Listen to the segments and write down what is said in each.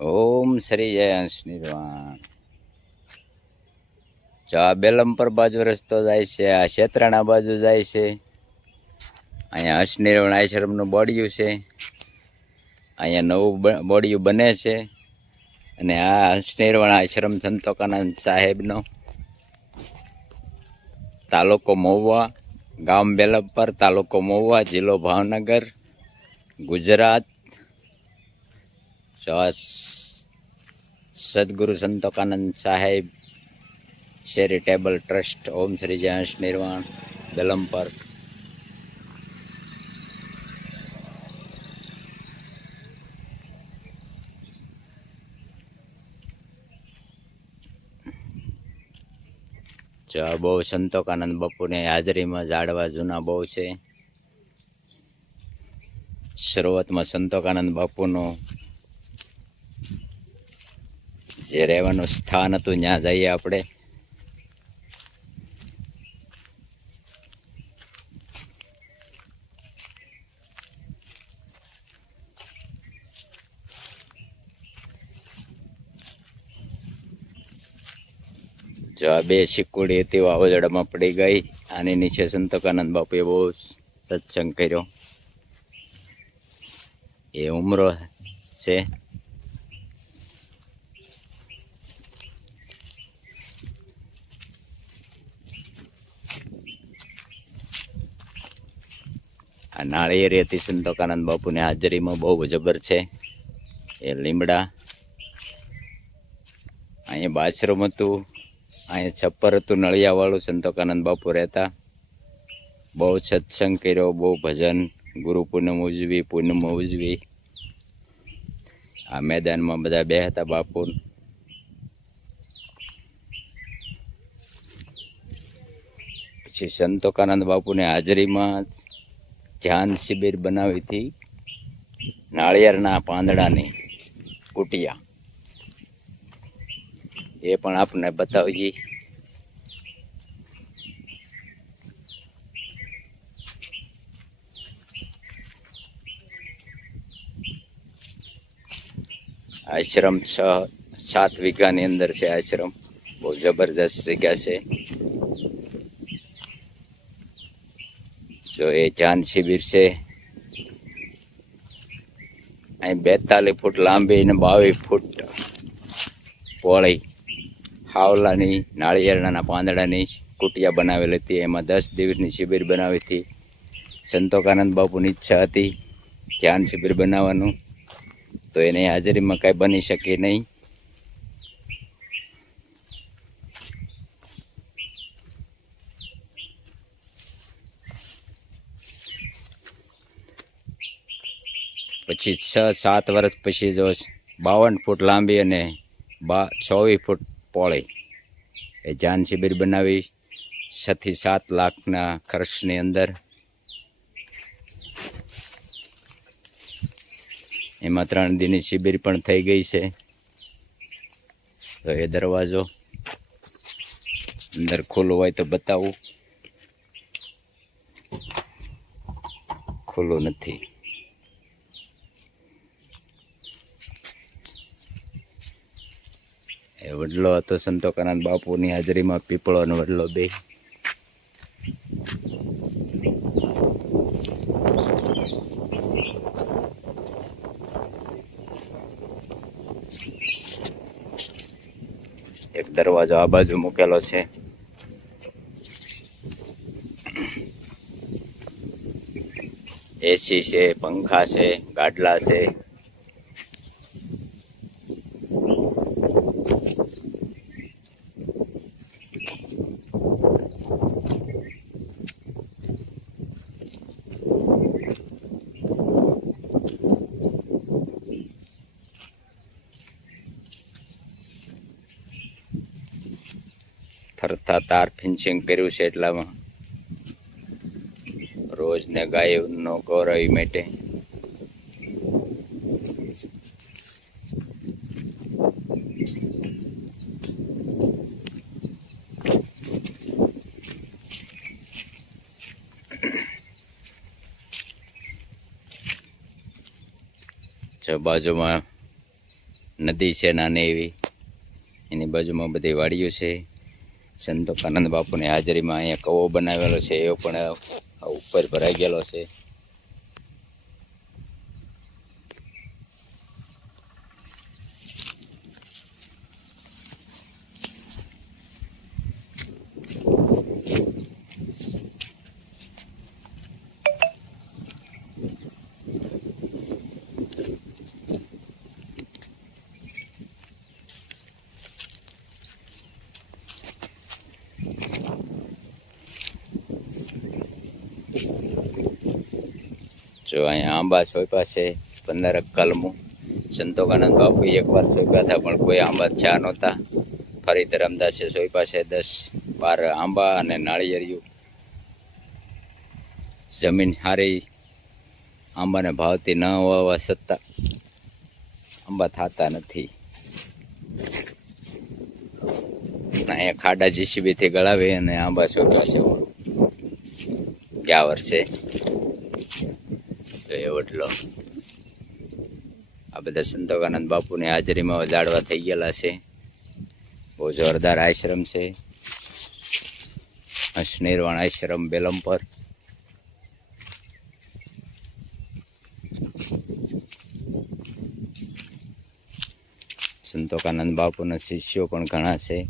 ઓમ શ્રી જય નિર્વાણ જો આ બેલમપર બાજુ રસ્તો જાય છે, આ શેત્રાણા બાજુ જાય છે. અહીંયા હસનિર્વણ આશ્રમનું બોડિયું છે. અહીંયા નવું બોડિયું બને છે. અને આ હસનિર્વણ આશ્રમ સંતોકાનંદ સાહેબનો તાલુકો મહુવા, ગામ બેલમપર તાલુકો મહુવા, જિલ્લો ભાવનગર, ગુજરાત. તો આ સદગુરુ સંતોકાનંદ સાહેબ ચેરિટેબલ ટ્રસ્ટ ઓમ શ્રી જયંશ નિર્વાણ બેલમપર જો બહુ સંતોકાનંદ બાપુની હાજરીમાં ઝાડવા જૂના બહુ છે. શરૂઆતમાં સંતોકાનંદ બાપુનું જે રહેવાનું સ્થાન હતું, ત્યાં જઈએ આપણે. જો આ બે શીકુડી હતી વાવાઝોડામાં પડી ગઈ. આની નીચે સંતોકાનંદ બાપુએ બહુ સત્સંગ કર્યો. એ ઉમરો છે. આ નાળિયેરી હતી સંતોકાનંદ બાપુની હાજરીમાં બહુ જબર છે. એ લીમડા, અહીંયા બાથરૂમ હતું, અહીંયા છપ્પર હતું, નળિયાવાળું સંતોકાનંદ બાપુ રહેતા. બહુ સત્સંગ કર્યો, બહુ ભજન, ગુરુ પૂનમ ઉજવી પૂનમ ઉજવી. આ મેદાનમાં બધા બે હતા બાપુ. પછી સંતોકાનંદ બાપુની હાજરીમાં ધ્યાન શિબિર બનાવી હતી નાળિયેરના પાંદડાની કુટિયા એ પણ આપને બતાવીએ આશ્રમ છ સાત વીઘાની અંદર છે આશ્રમ બહુ જબરજસ્ત જગ્યા છે જો એ ચાંદ શિબિર છે. અહીં બેતાલીસ ફૂટ લાંબી અને બાવીસ ફૂટ પોળી હાવલાની, નાળિયેરના પાંદડાની કુટિયા બનાવેલી હતી. એમાં દસ દિવસની શિબિર બનાવી હતી. સંતોકાનંદ બાપુની ઈચ્છા હતી ધ્યાન શિબિર બનાવવાનું. તો એની હાજરીમાં કાંઈ બની શકે નહીં. પછી છ, સાત વર્ષ પછી જો બાવન ફૂટ લાંબી અને બા ચોવીસ ફૂટ પોળી એ જાન શિબિર બનાવી. છથી સાત લાખના ખર્ચની અંદર એમાં ત્રણ દિનની શિબિર પણ થઈ ગઈ છે. તો એ દરવાજો અંદર ખુલ્લો હોય તો બતાવું. ખુલ્લો નથી. એ વડલો હતો સંતોકાનંદ બાપુની હાજરીમાં પીપળો અને વડલો બે. એક દરવાજો આ બાજુ મૂકેલો છે. એસી છે, પંખા છે, ગાડલા છે. તાર ફિન્ચિંગ કર્યું છે એટલામાં. રોજ ને ગાયનો ગૌરવી માટે. બાજુમાં નદી છે નાની એવી. એની બાજુમાં બધી વાડીઓ છે. સંતો કાનંદ બાપુની હાજરીમાં અહીંયા કવો બનાવેલો છે એવો પણ ઉપર ભરાઈ ગયેલો છે. જો અહીંયા આંબા સોંપ્યા છે, પંદર કલમું. સંતોકાનંદ બાપુ એકવાર સોંપ્યા હતા, પણ કોઈ આંબા થયા નહોતા. ફરી ધરમદાસે સોંપ્યા છે, દસ, બાર આંબા અને નાળિયેરિયું. જમીન સારી આંબાને ભાવતી ન હોવા છતાં આંબા થતા નથી. અહીંયા ખાડા જીસીબીથી ગળાવી અને આંબા સોંપ્યા છે. ગયા વર્ષે? વડલો. આ બધા સંતોકાનંદ બાપુની હાજરીમાં જાડવા થઈ ગયેલા છે. બહુ જોરદાર આશ્રમ છે. હંસનિર્વાણ આશ્રમ બેલમપર સંતોકાનંદ બાપુના શિષ્યો પણ ઘણા છે.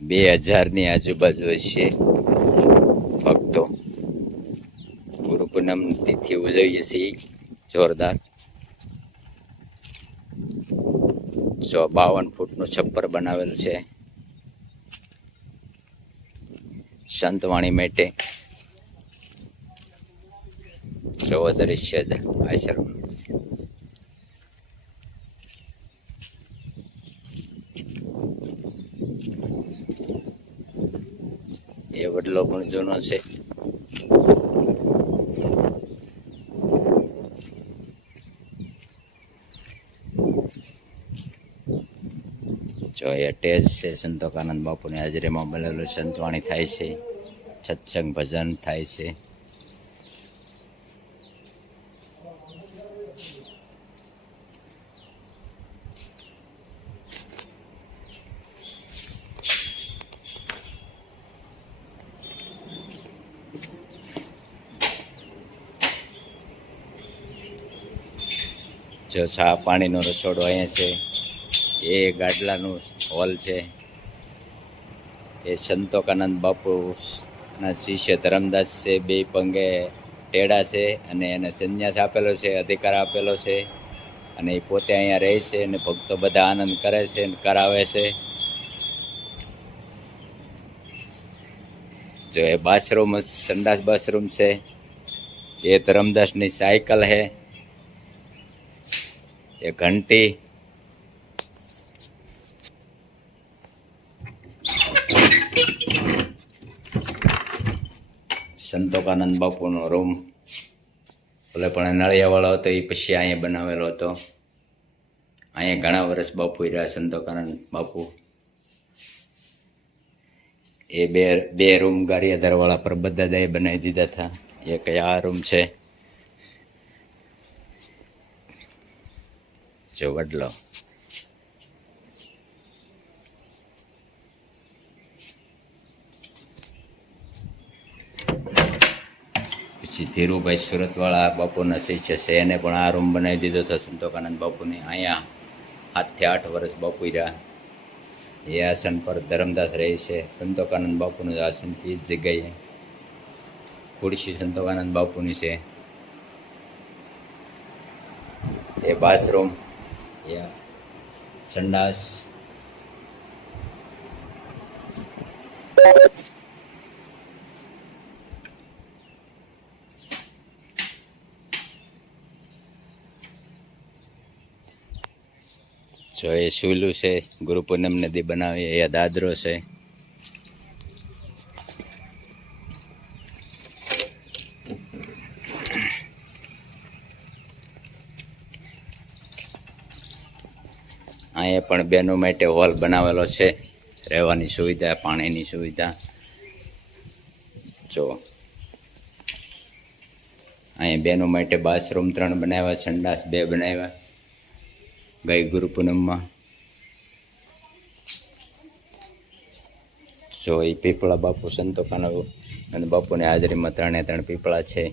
બે હજારની આજુબાજુ હશે. પૂનમ તિથિ ઉજવીએ છીએ. જોરદાર. સો બાવન ફૂટનું છપ્પર બનાવેલું છે. સંતવાણી માટે. જોવો દૃશ્ય છે આશ્રમ. એ વડલો પણ જૂનો છે. જો એ ટેજ છે સંતોકાનંદ બાપુની હાજરીમાં બનેલું સંતવાણી થાય છે, સત્સંગ ભજન થાય છે. જો ચા પાણીનો રસોડો અહીંયા છે, એ ગાડલાનું હોલ છે એ સંતોકાનંદ બાપુના શિષ્ય ધરમદાસ છે, બે પંગે ટેડા છે અને એને સંન્યાસ આપેલો છે, અધિકાર આપેલો છે અને એ પોતે અહીંયા રહે છે અને ભક્તો બધા આનંદ કરે છે અને કરાવે છે. જો એ બાથરૂમ સંડાસ બાથરૂમ છે, એ ધરમદાસની સાયકલ છે, એ ઘંટી સંતોકાનંદ બાપુનો રૂમ. ભલે પણ નળિયાવાળો હતો, એ પછી અહીંયા બનાવેલો હતો. અહીંયા ઘણા વર્ષ બાપુ રહ્યા સંતોકાનંદ બાપુ. એ બે બે રૂમ ગારિયાધારવાળા દાએ બનાવી દીધા હતા. એક આ રૂમ છે? જો વડલો. ધીરુભાઈ સુરતવાળા બાપુના શિષ્ય છે, એને પણ આ રૂમ બનાવી દીધો હતો સંતોકાનંદ બાપુને અહીંયા સાતથી આઠ વર્ષ બાપુ રહ્યા. એ આસન પર ધરમદાસ રહે છે. સંતોકાનંદ બાપુનું આસન છે એ જ જગ્યાએ ખુરશી સંતોકાનંદ બાપુની છે. એ બાથરૂમ, એ સંડાસ. જો એ સુલું છે, ગુરુ પૂનમ નદી બનાવી એ દાદરો છે. અહીંયા પણ બેનો માટે હોલ બનાવેલો છે, રહેવાની સુવિધા, પાણીની સુવિધા. જો. અહીંયા બેનો માટે બાથરૂમ ત્રણ બનાવ્યા, સંડાસ બે બનાવ્યા. ગઈ ગુરુ પૂનમમાં. જો એ પીપળા બાપુ સંતો કાનો અને બાપુની હાજરીમાં ત્રણે ત્રણ પીપળા છે.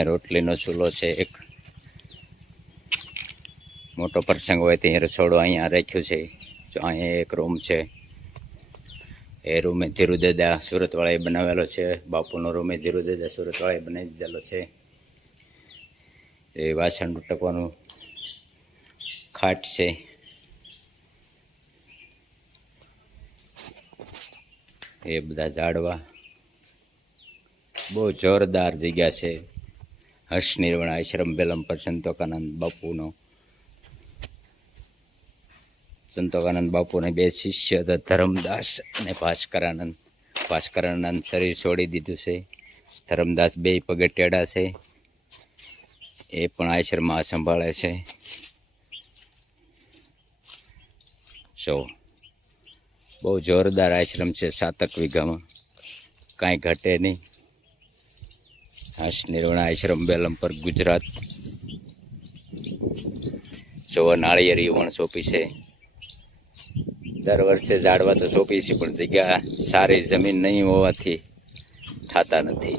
અહીંયા રોટલીનો ચૂલો છે એક. મોટો પ્રસંગ હોય ત્યાં રસોડો અહીંયા રાખ્યું છે. જો અહીંયા એક રૂમ છે. એ રૂમે ધીરુદાદા સુરતવાળાએ બનાવેલો છે. બાપુનો રૂમે ધીરુદાદા સુરતવાળાએ બનાવી દીધેલો છે. એ વાસણ ટકવાનું ખાટ છે. એ બધા ઝાડવા. બહુ જોરદાર જગ્યા છે. હર્ષ નિર્વણ, આશ્રમ, બેલમ પર સંતોકાનંદ બાપુનો. સંતોકાનંદ બાપુને બે શિષ્ય હતા, ધરમદાસ અને ભાસ્કરાનંદ. ભાસ્કરાનંદ શરીર છોડી દીધું છે. ધરમદાસ બે પગે ટેડા છે. એ પણ આશ્રમમાં સંભાળે છે. જો, બહુ જોરદાર આશ્રમ છે સાતક વીઘામાં. કાંઈ ઘટે નહીં. હાશ નિર્વણ આશ્રમ બેલમપર ગુજરાત. જોવા નાળિયેરી પણ સોંપી છે. દર વર્ષે ઝાડવા તો સોંપી છે પણ જગ્યા સારી જમીન નહીં હોવાથી થતા નથી.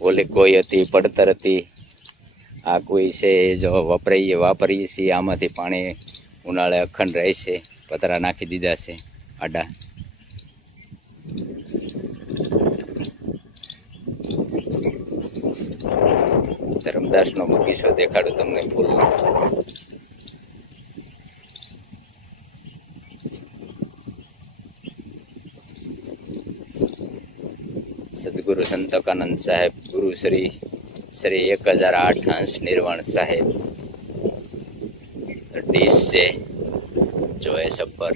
ઓલી કોઈ હતી, પડતર હતી. આ કોઈ છે એ જો વપરાઈએ, વાપરીએ છીએ. આમાંથી પાણી ઉનાળે અખંડ રહેશે પતરા નાખી દીધા છે, આડા. ધર્મદાસનો બગીચો દેખાડું તમને ફૂલ. સદગુરુ સંતકાનંદ સાહેબ, ગુરુ શ્રી શ્રી એક હજાર આઠ અંશ નિર્વાણ સાહેબ. ડીશ છે જો એ સબ્બર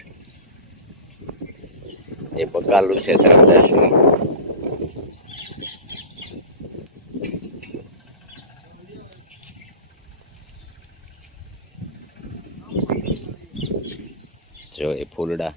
એ બકાલું છે ધર્મદાસનું જો એ ફૂલડા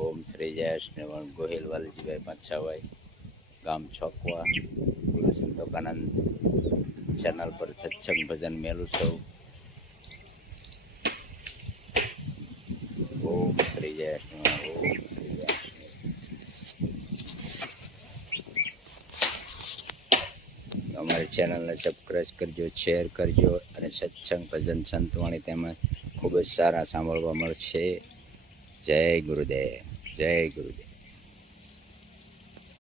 ઓમ શ્રી જય શ્રીવણ ગોહિલ વાલજીભાઈ પાછાભાઈ ગામ છોકવા ગુરુ સંતોકાનંદ ચેનલ પર સત્સંગ ભજન મેલું છું. ઓમ શ્રી જય ઓમ શ્રી અમારી ચેનલને સબસ્ક્રાઈબ કરજો શેર કરજો અને સત્સંગ ભજન સંતવાણી તેમજ ખૂબ જ સારા સાંભળવા મળશે. જય ગુરુદેવ જય ગુરુદેવ.